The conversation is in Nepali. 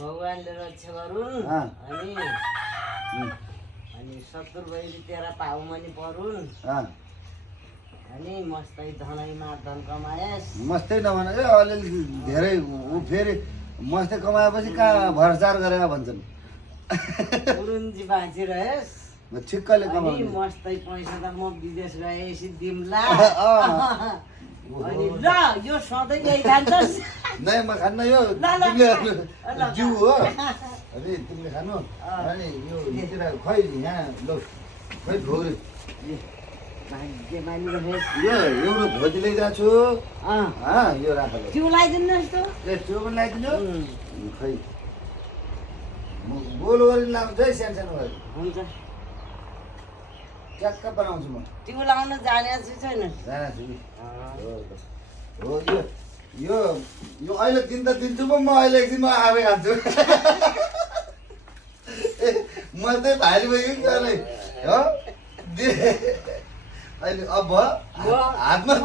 भगवानले रक्षा गरून् अनि अनि शत्रु भइले तेरा पाउमनि परुन् अनि मस्तै धनैमा धन कमाएस्। मस्तै नभन ए अलिअलि धेरै ऊ फेरि मस्तै कमाएपछि कहाँ भरचार गरेर भन्छन् उरुन्जी बाँचिरहेस् ठिक्कले अनि कमाउने मस्तै पैसा त म विदेश गएपछि दिम्ला अनि ल यो सधैँ ल्याइ खान्छस् नै म खान्न यो तिमीले जिउ हो अनि तिमीले खानु अनि यो भित्र खै यहाँ ल खै भोग्रे भाग्यमानी रहेस्। यो एउटा भोजी ल्याइदिएको छु यो राख जिउ लगाइदिनुहोस् त। ए त्यो पनि ल्याइदिनु खै म गोल गरी लाउँछु है सानो सानो गरी हुन्छ ट्याक्क बनाउँछु म जिउ लाउन जाने छैन जान्छु हो यो यो यो अहिले दिन त दिन्छु म अहिले एकदिन म आफै खान्छु म चाहिँ भाइले भयो कि अहिले हो अहिले अब हातमा त